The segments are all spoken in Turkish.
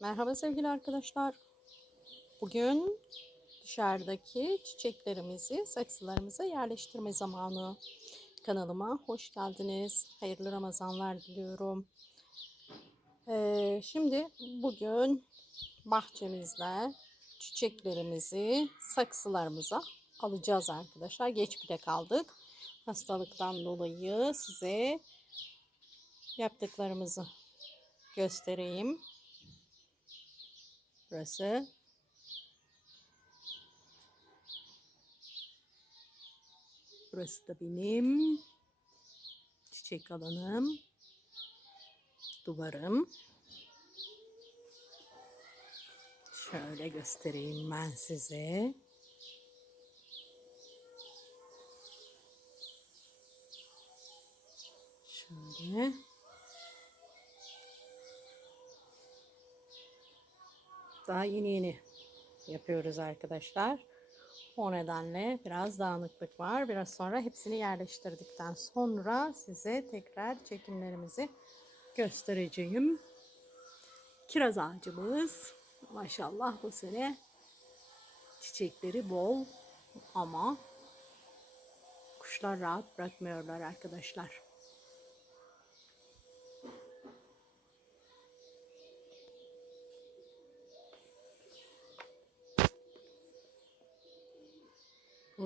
Merhaba sevgili arkadaşlar. Bugün dışarıdaki çiçeklerimizi saksılarımıza yerleştirme zamanı. Kanalıma hoş geldiniz. Hayırlı Ramazanlar diliyorum. Ee, şimdi bugün bahçemizde çiçeklerimizi saksılarımıza alacağız arkadaşlar. Geç bile kaldık. Hastalıktan dolayı size yaptıklarımızı göstereyim. Burası. Burası da benim çiçek alanım. Duvarım. Şöyle göstereyim ben size. Şöyle. Daha yeni yeni yapıyoruz arkadaşlar. O nedenle biraz dağınıklık var. Biraz sonra hepsini yerleştirdikten sonra size tekrar çekimlerimizi göstereceğim. Kiraz ağacımız maşallah bu sene çiçekleri bol ama kuşlar rahat bırakmıyorlar arkadaşlar.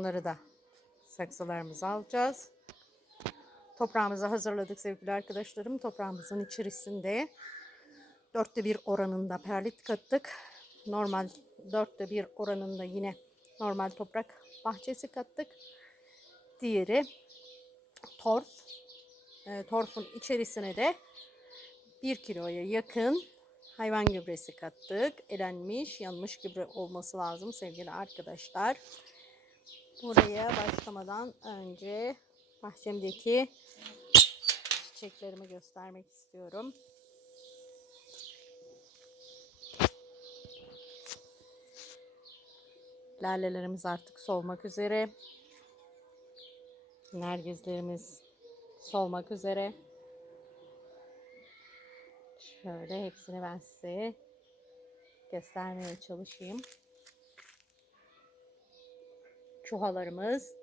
Bunları da saksılarımıza alacağız. Toprağımızı hazırladık sevgili arkadaşlarım. Toprağımızın içerisinde dörtte bir oranında perlit kattık. Normal dörtte bir oranında yine normal toprak bahçesi kattık. Diğeri torf. E, torfun içerisine de bir kiloya yakın hayvan gübresi kattık. Elenmiş, yanmış gübre olması lazım sevgili arkadaşlar. Buraya başlamadan önce bahçemdeki çiçeklerimi göstermek istiyorum. Lalelerimiz artık solmak üzere. Nergizlerimiz solmak üzere. Şöyle hepsini ben size göstermeye çalışayım. Çuhalarımız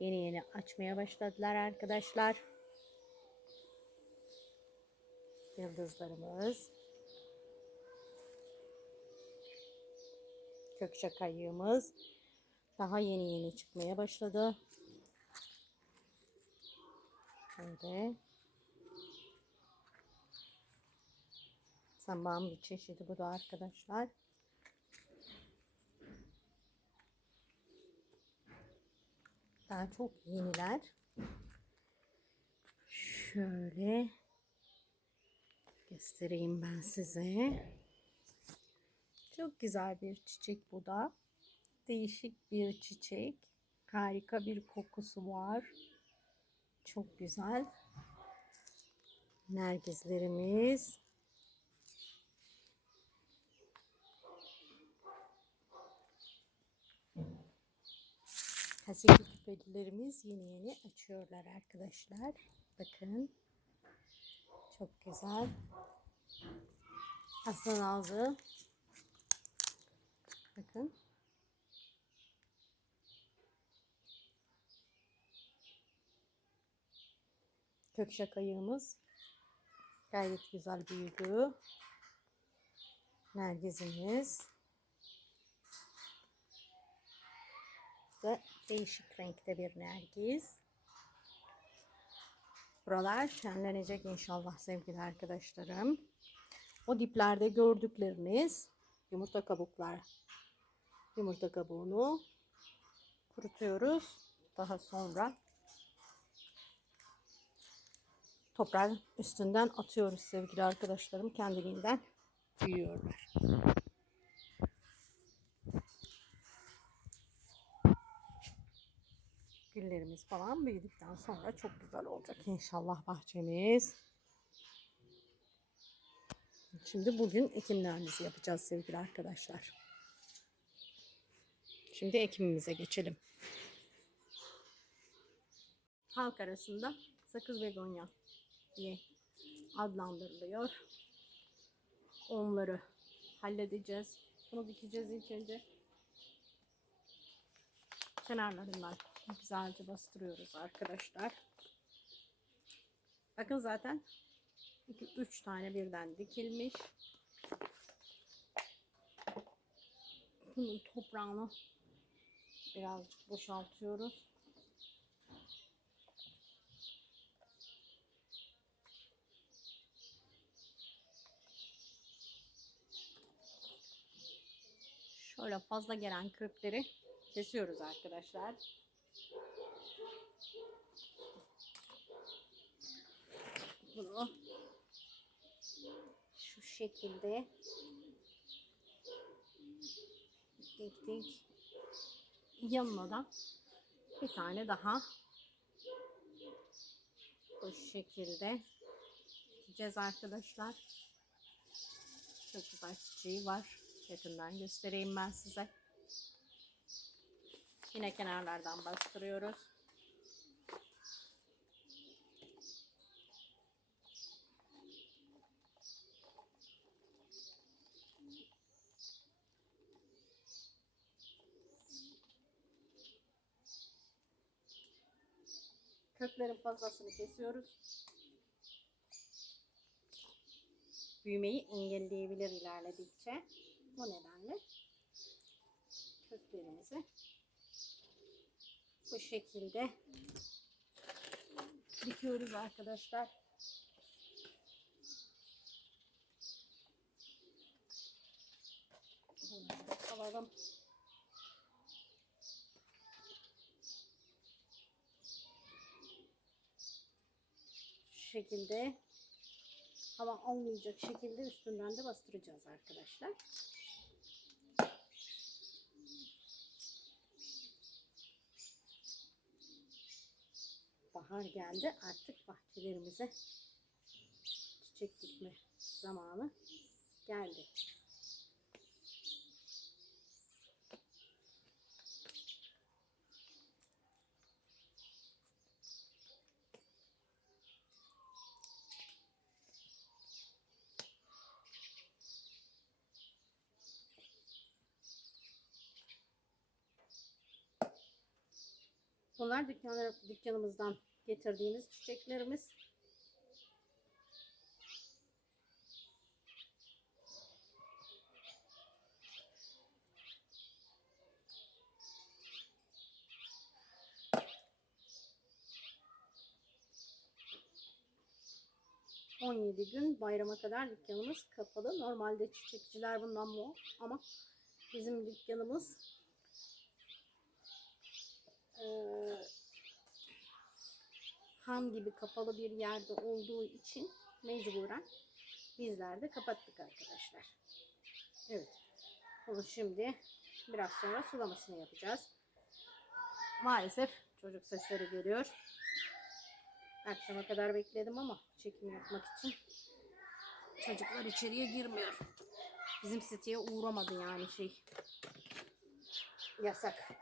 yeni yeni açmaya başladılar arkadaşlar. Yıldızlarımız. Kökçek ayığımız daha yeni yeni çıkmaya başladı. Şöyle. Sambağın bir çeşidi bu da arkadaşlar. Daha çok yeniler. Şöyle göstereyim ben size. Çok güzel bir çiçek bu da. Değişik bir çiçek. Harika bir kokusu var. Çok güzel. Nergizlerimiz. Kaseti küpelilerimiz yeni yeni açıyorlar arkadaşlar. Bakın. Çok güzel. Aslan ağzı. Bakın. Kökşak ayığımız gayet güzel büyüdü. Nergizimiz. ve değişik renkte bir nergis. Buralar şenlenecek inşallah sevgili arkadaşlarım. O diplerde gördükleriniz yumurta kabuklar. Yumurta kabuğunu kurutuyoruz. Daha sonra toprağın üstünden atıyoruz sevgili arkadaşlarım. Kendiliğinden büyüyorlar. Güllerimiz falan büyüdükten sonra çok güzel olacak inşallah bahçemiz. Şimdi bugün ekimlerimizi yapacağız sevgili arkadaşlar. Şimdi ekimimize geçelim. Halk arasında sakız begonya diye adlandırılıyor. Onları halledeceğiz. Bunu dikeceğiz ilk önce. Kenarlarından güzelce bastırıyoruz arkadaşlar. Bakın zaten 2-3 tane birden dikilmiş. Bunun toprağını birazcık boşaltıyoruz. Şöyle fazla gelen kökleri kesiyoruz arkadaşlar. Bunu şu şekilde diktik. Yanına da bir tane daha bu şekilde dikeceğiz arkadaşlar. Çok güzel çiçeği var. Yakından göstereyim ben size. Yine kenarlardan bastırıyoruz. Köklerin fazlasını kesiyoruz. Büyümeyi engelleyebilir ilerledikçe. Bu nedenle köklerimizi bu şekilde dikiyoruz arkadaşlar. Bunları da alalım. Şekilde hava almayacak şekilde üstünden de bastıracağız arkadaşlar. Bahar geldi. Artık bahçelerimize çiçek dikme zamanı geldi. Bunlar dükkanlar, dükkanımızdan getirdiğimiz çiçeklerimiz. ...17 gün bayrama kadar dükkanımız kapalı. Normalde çiçekçiler bundan mu ama bizim dükkanımız eee, han gibi kapalı bir yerde olduğu için mecburen bizler de kapattık arkadaşlar. Evet. Bunu şimdi biraz sonra sulamasını yapacağız. Maalesef çocuk sesleri geliyor. Akşama kadar bekledim ama çekim yapmak için çocuklar içeriye girmiyor. Bizim siteye uğramadı yani şey. Yasak.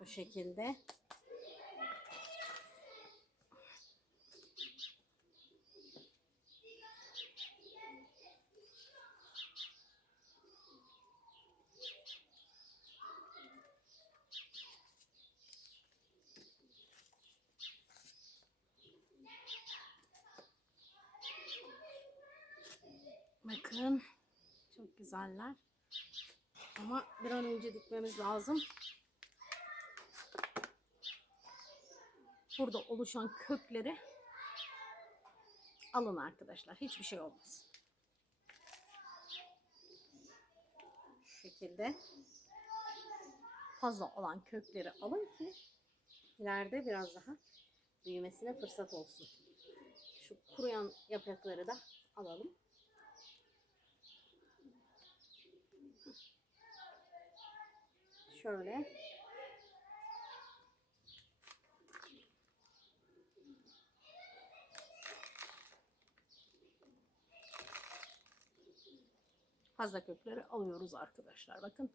Bu şekilde. Bakın çok güzeller. Ama bir an önce dikmemiz lazım. Burada oluşan kökleri alın arkadaşlar. Hiçbir şey olmaz. Şu şekilde fazla olan kökleri alın ki ileride biraz daha büyümesine fırsat olsun. Şu kuruyan yaprakları da alalım. Şöyle fazla kökleri alıyoruz arkadaşlar. Bakın.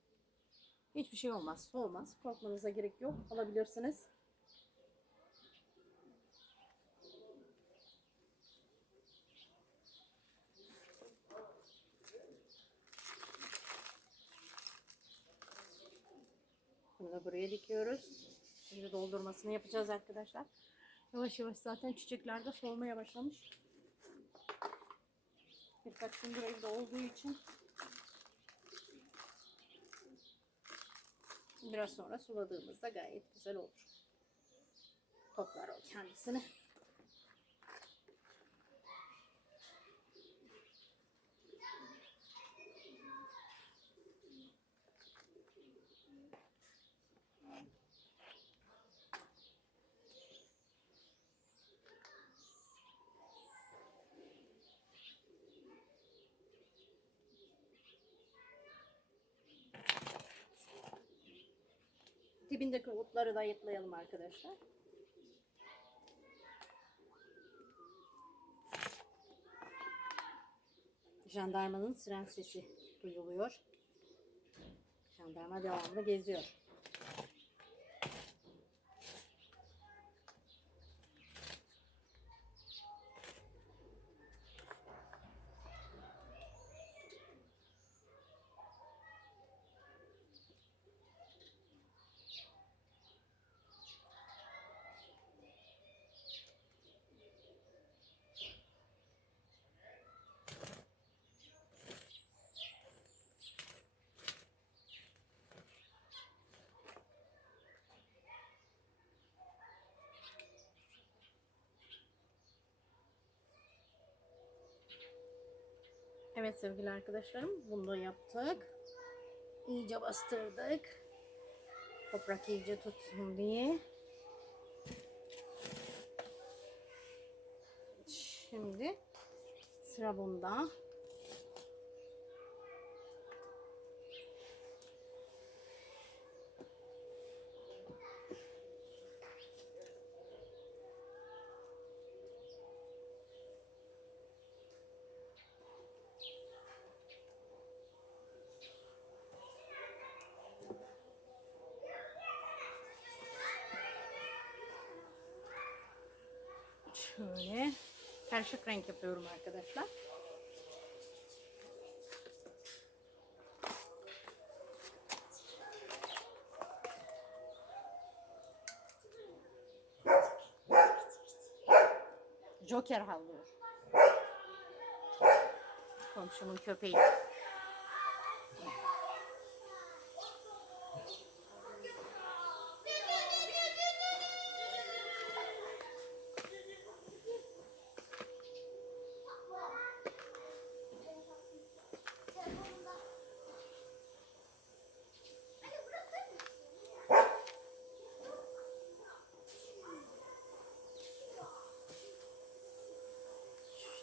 Hiçbir şey olmaz. Soğumaz. Korkmanıza gerek yok. Alabilirsiniz. Bunu da buraya dikiyoruz. Şimdi doldurmasını yapacağız arkadaşlar. Yavaş yavaş zaten çiçekler de solmaya başlamış. Birkaç gündür evde olduğu için biraz sonra suladığımızda gayet güzel olur. Toplar o kendisini. Dibindeki otları da ayıtlayalım arkadaşlar. Jandarmanın siren sesi duyuluyor. Jandarma devamlı geziyor. Evet sevgili arkadaşlarım bunu da yaptık. İyice bastırdık. Toprak iyice tutsun diye. Şimdi sıra bunda. Şöyle karışık renk yapıyorum arkadaşlar. Joker havlıyor. Komşumun köpeği.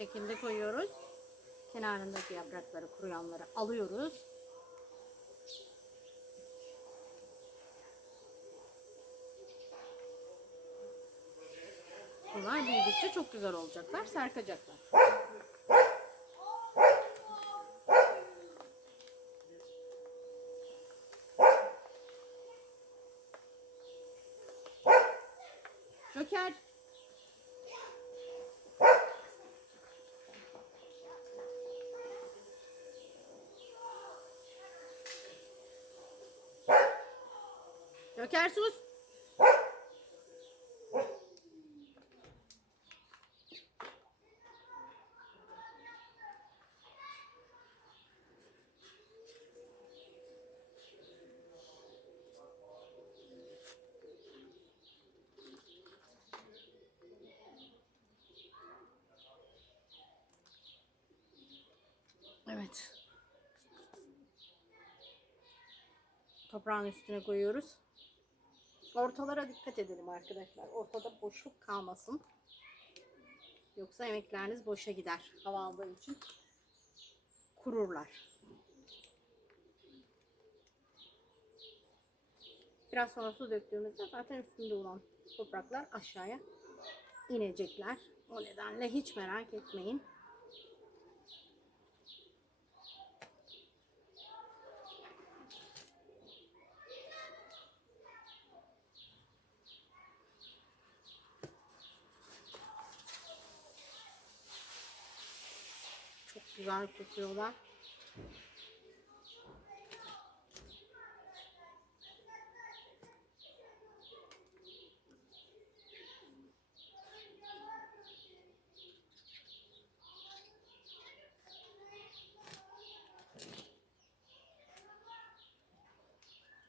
Şekilde koyuyoruz. Kenarındaki yaprakları, kuruyanları alıyoruz. Bunlar büyüdükçe çok güzel olacaklar, sarkacaklar. Joker. Joker sus. Evet. Toprağın üstüne koyuyoruz. Ortalara dikkat edelim arkadaşlar. Ortada boşluk kalmasın. Yoksa yemekleriniz boşa gider. Hava aldığı için kururlar. Biraz sonra su döktüğümüzde zaten üstünde olan topraklar aşağıya inecekler. O nedenle hiç merak etmeyin. Güzel kokuyorlar.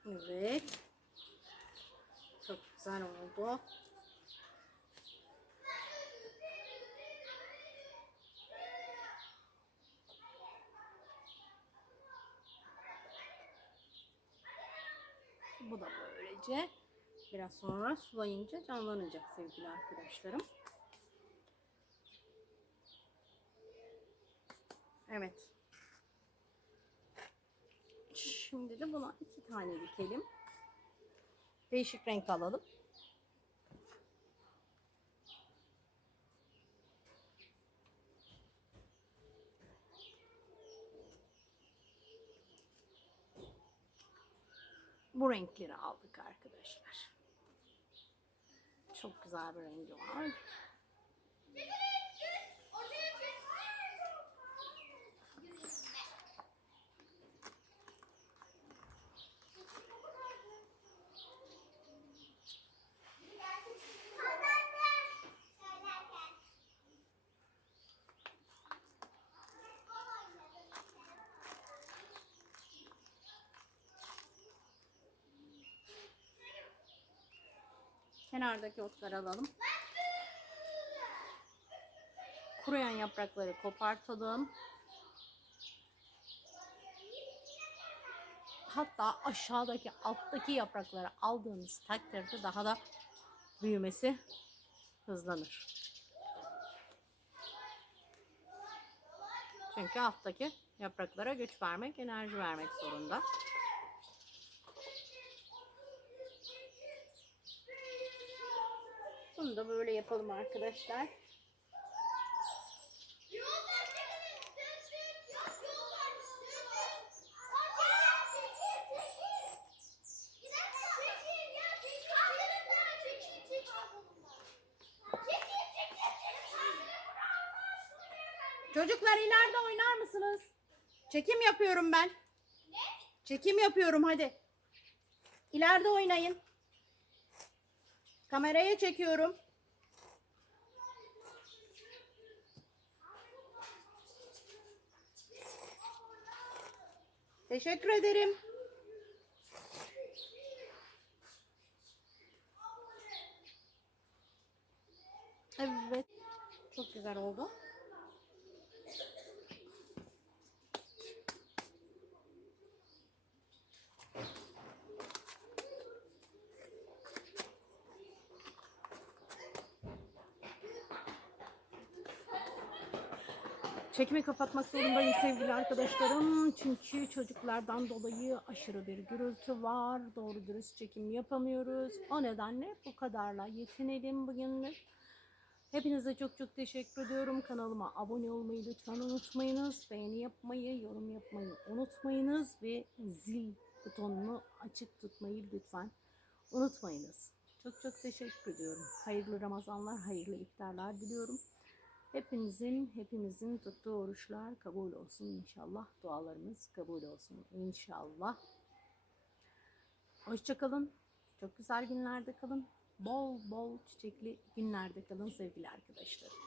Evet. Çok güzel oldu. Bu böylece biraz sonra sulayınca canlanacak sevgili arkadaşlarım. Evet. Şimdi de buna iki tane dikelim. Değişik renk alalım. Bu renkleri aldık arkadaşlar. Çok güzel bir rengi var. Kenardaki otları alalım. Kuruyan yaprakları kopartalım. Hatta aşağıdaki alttaki yaprakları aldığınız takdirde daha da büyümesi hızlanır. Çünkü alttaki yapraklara güç vermek, enerji vermek zorunda. Bunu da böyle yapalım arkadaşlar. Çocuklar ileride oynar mısınız? Çekim yapıyorum ben. Çekim yapıyorum hadi. İleride oynayın. Kameraya çekiyorum. Teşekkür ederim. Evet. Çok güzel oldu. Çekimi kapatmak zorundayım sevgili arkadaşlarım. Çünkü çocuklardan dolayı aşırı bir gürültü var. Doğru dürüst çekim yapamıyoruz. O nedenle bu kadarla yetinelim bugünlük. Hepinize çok çok teşekkür ediyorum. Kanalıma abone olmayı lütfen unutmayınız. Beğeni yapmayı, yorum yapmayı unutmayınız. Ve zil butonunu açık tutmayı lütfen unutmayınız. Çok çok teşekkür ediyorum. Hayırlı Ramazanlar, hayırlı iftarlar diliyorum. Hepinizin, hepimizin tuttuğu oruçlar kabul olsun inşallah. Dualarımız kabul olsun inşallah. Hoşçakalın. Çok güzel günlerde kalın. Bol bol çiçekli günlerde kalın sevgili arkadaşlarım.